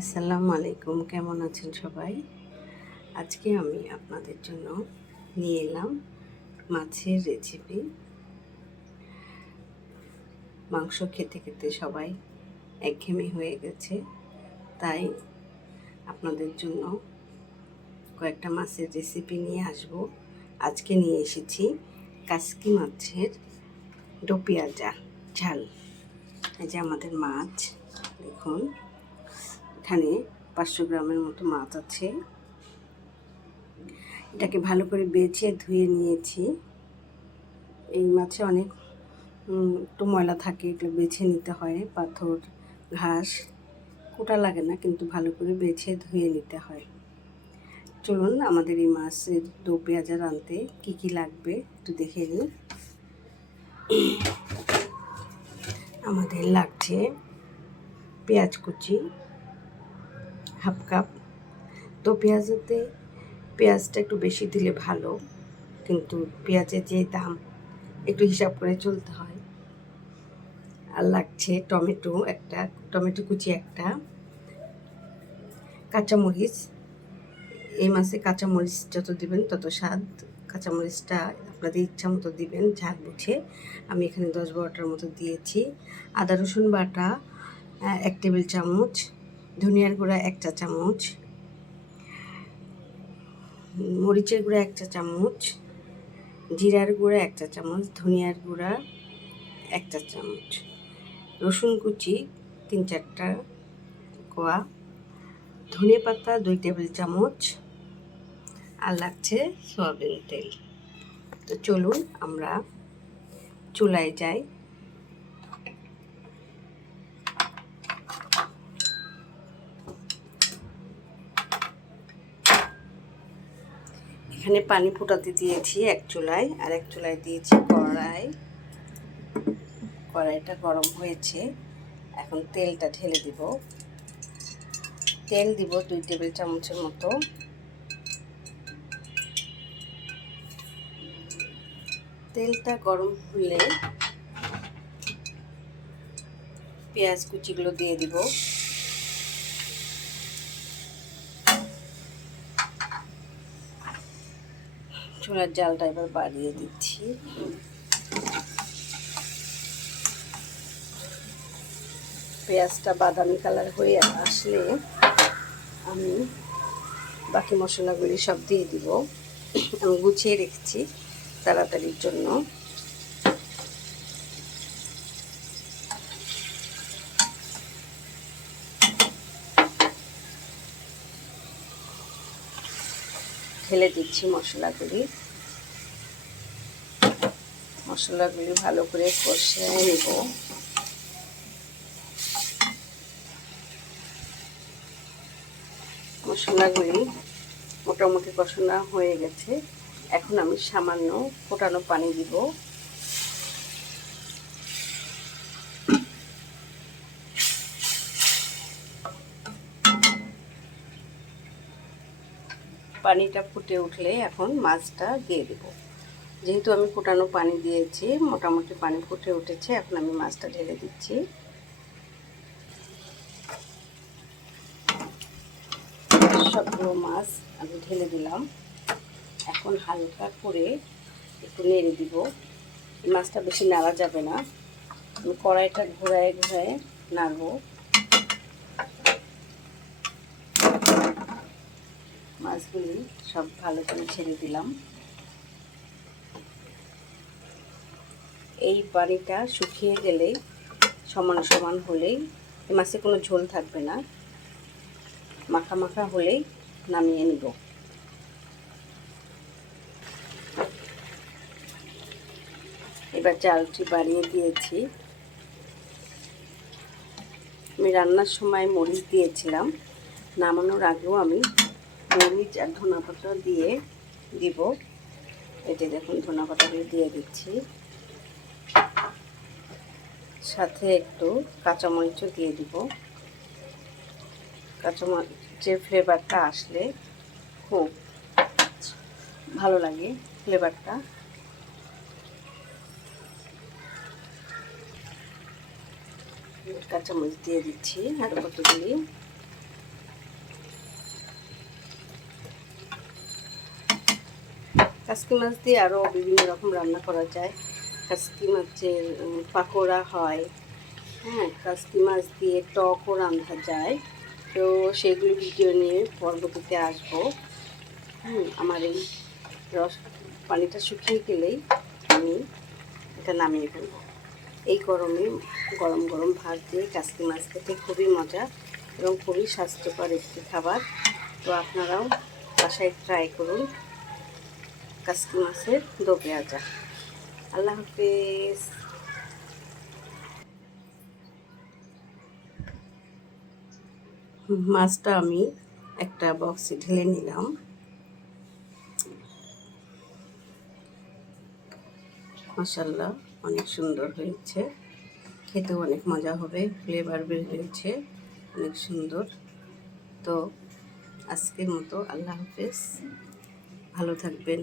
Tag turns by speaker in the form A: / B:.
A: আসসালামু আলাইকুম, কেমন আছেন সবাই? আজকে আমি আপনাদের জন্য নিয়ে এলাম মাছের রেসিপি মাংস খেতে খেতে সবাই একঘেয়েমি হয়ে গেছে, তাই আপনাদের জন্য কয়েকটা মাছের রেসিপি নিয়ে আসব। আজকে নিয়ে এসেছি কাসকি মাছের ডোপিয়াজা ঝাল। এই যে আমাদের মাছ, দেখুন। এখানে পাঁচশো গ্রামের মতো মাছ আছে। এটাকে ভালো করে বেছে ধুয়ে নিয়েছি। এই মাছে অনেক একটু ময়লা থাকে, এগুলো বেছে নিতে হয়। পাথর, ঘাস, কোটা লাগে না, কিন্তু ভালো করে বেছে ধুয়ে নিতে হয়। চলুন আমাদের এই মাছের দো পেঁয়াজা রানতে কী কী লাগবে একটু দেখে নিই। আমাদের লাগছে পেঁয়াজ কুচি হাফ কাপ। তো পেঁয়াজেতে, পেঁয়াজটা একটু বেশি দিলে ভালো। কিন্তু পেঁয়াজের যে দাম, একটু হিসাব করে চলতে হয়। আর লাগছে টমেটো একটা, টমেটো কুচি একটা। কাঁচামরিচ, এই মাসে কাঁচামরিচ যত দিবেন, তত স্বাদ। কাঁচামরিচটা আপনাদের ইচ্ছা মতো দিবেন, ঝাল বুঝে। আমি এখানে দশ বারোটার মতো দিয়েছি। আদা রসুন বাটা এক টেবিল চামচ। ধনিয়ার গুঁড়া এক চা চামচ, মরিচের গুঁড়া এক চা চামচ, জিরার গুঁড়া এক চা চামচ, ধনিয়ার গুঁড়া এক চা চামচ, রসুন কুচি তিন চারটা কোয়া, ধনে পাতা দুই টেবিল চামচ, আর লাগছে সয়াবিন তেল। তো চলুন আমরা চুলায় যাই। এখানে পানি ফোটাতে দিয়েছি এক চুলায়, আর এক চুলায় দিয়েছি কড়াই। কড়াইটা গরম হয়েছে, এখন তেলটা ঢেলে দিব। তেল দিব দুই টেবিল চামচের মতো। তেলটা গরম হলে পেঁয়াজ কুচিগুলো দিয়ে দিব। চুলার জালটা এবার বাড়িয়ে দিচ্ছি। পেঁয়াজটা বাদামি কালার হয়ে আসলে আমি বাকি মশলাগুলি সব দিয়ে দিব। আমি গুছিয়ে রেখেছি তাড়াতাড়ির জন্য। ঢেলে দিচ্ছি মশলাগুলি। মশলাগুলি ভালো করে কষিয়ে নেব। মশলাগুলি মোটামুটি কষানো হয়ে গেছে। এখন আমি সামান্য ফোটানো পানি দিব। পানিটা ফুটে উঠলে এখন মাছটা দিয়ে দেব। যেহেতু আমি ফুটানো পানি দিয়েছি, মোটামুটি পানি ফুটে উঠেছে, এখন আমি মাছটা ঢেলে দিচ্ছি। সবগুলো মাছ আমি ঢেলে দিলাম। এখন হালকা করে একটু নেড়ে দিব। মাছটা বেশি নাড়া যাবে না। আমি কড়াইটা ঘোরায় ঘোরায় নাড়বো। মাছগুলি সব ভালো করে ছেড়ে দিলাম। এই পানিটা শুকিয়ে গেলেই সমান সমান হলেই মাছে কোনো ঝোল থাকবে না। মাখা মাখা হলেই নামিয়ে নিব। এবার চালটি বাড়িয়ে দিয়েছি। আমি রান্নার সময় মরিচ দিয়েছিলাম। নামানোর আগেও আমি মরিচ আর ধনা পাতা দিয়ে দিব। যে দেখুন ধনা দিয়ে দিচ্ছি। সাথে একটু কাঁচামরিচও দিয়ে দিব। কাঁচামরিচের ফ্লেভারটা আসলে খুব ভালো লাগে ফ্লেভারটা কাঁচামরিচ দিয়ে দিচ্ছি আরও কতগুলি কাসকি মাছ দিয়ে আরও বিভিন্ন রকম রান্না করা যায়। কাসকি মাছের পাকোড়া হয়। হ্যাঁ কাসকি মাছ দিয়ে টকও রান্ধা যায়। তো সেগুলো ভিডিও নিয়ে পরবর্তীতে আসব। হুম, আমার এই রস, পানিটা শুকিয়ে গেলেই আমি এটা নামিয়ে ফেলব। এই গরমে গরম গরম ভাত দিয়ে কাসকি মাছ খেতে খুবই মজা এবং খুবই স্বাস্থ্যকর একটি খাবার। তো আপনারাও বাসায় ট্রাই করুন। কাসকি মাছের দো পেঁয়াজা আল্লাহ হাফেজ। মাছটা আমি একটা বক্সে ঢেলে নিলাম। মাসাল্লাহ অনেক সুন্দর হয়েছে। খেতেও অনেক মজা হবে ফ্লেভার বের হয়েছে, অনেক সুন্দর। তো আজকের মতো আল্লাহ হাফেজ। ভালো থাকবেন।